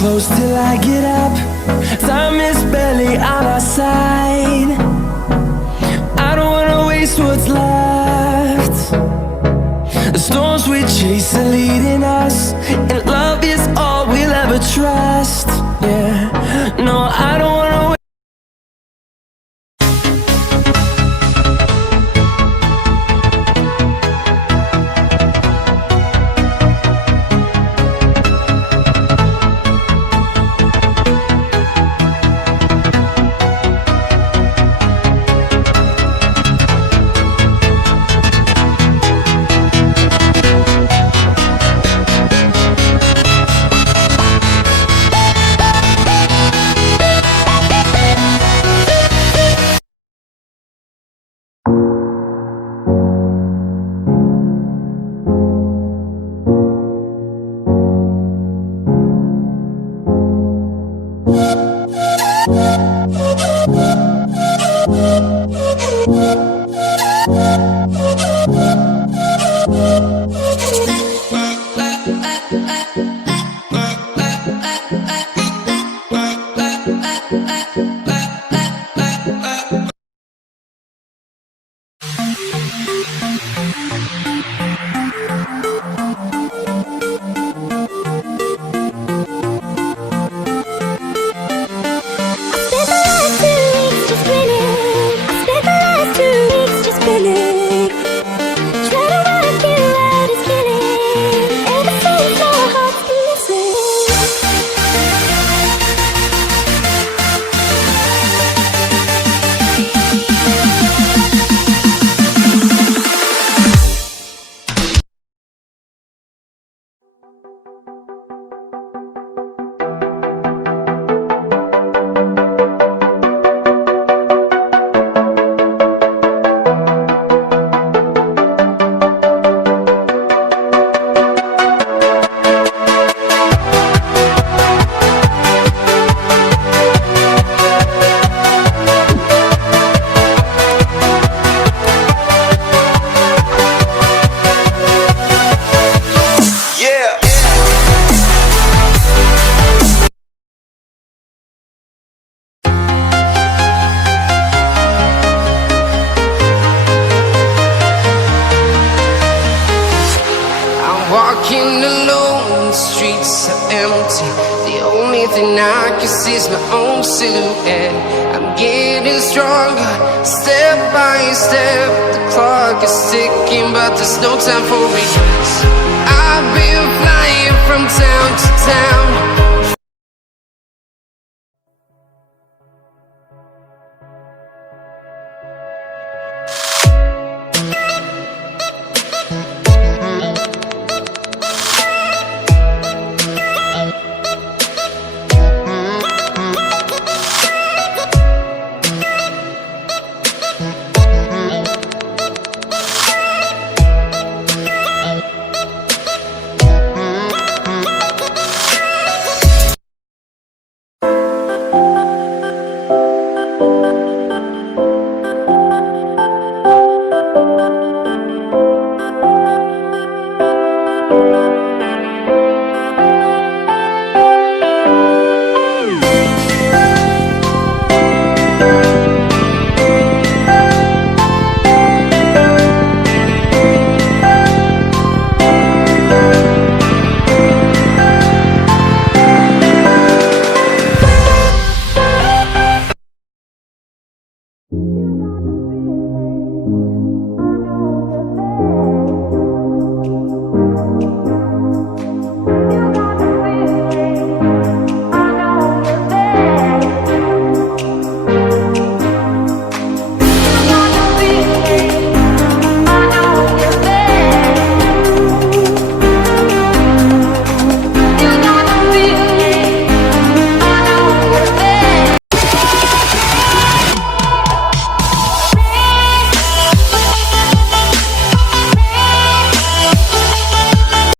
close till I get up. Time is barely on our side. I don't wanna waste what's left. The storms we chase are leading us, and love is all we'll ever trust. Yeah, no, I don't wanna wait. Walking alone, the streets are empty. The only thing I can see is my own silhouette. I'm getting stronger, step by step. The clock is ticking, but there's no time for regrets. I've been flying from town to town.